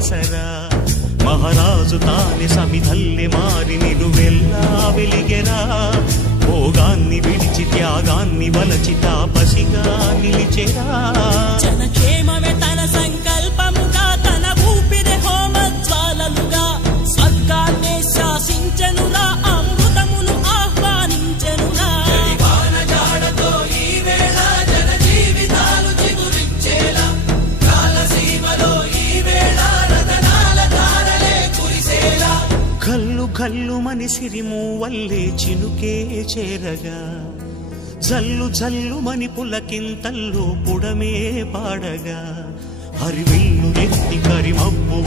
సరా మహారాజు తానే సమిధల్లె మారి నిలువెల్లా వెలిగెరా భోగాన్ని విడిచి త్యాగాన్ని వలచి తాపసిగా నిలిచెరా జనక్షేమమే తన సంకల్పముగా తన ఊపిరి హోమజ్వాలలుగా స్వర్గాన్నే శాసించెనురా అమృతమును ఆహ్వానించెనురా వానజాడతో ఈ వేళ జన జీవితాలు చిగురించేలా కాలసీమలో ఈ వేళ రతనాల ధారలే కురిసేలా కల్లు కల్లు మని సిరిము వల్లే చినుకే చేరగా జల్లు జల్లు మని పులకింతల్లు పుడమే పాడగా హరివిల్లు ఎత్తి కరిమబ్బు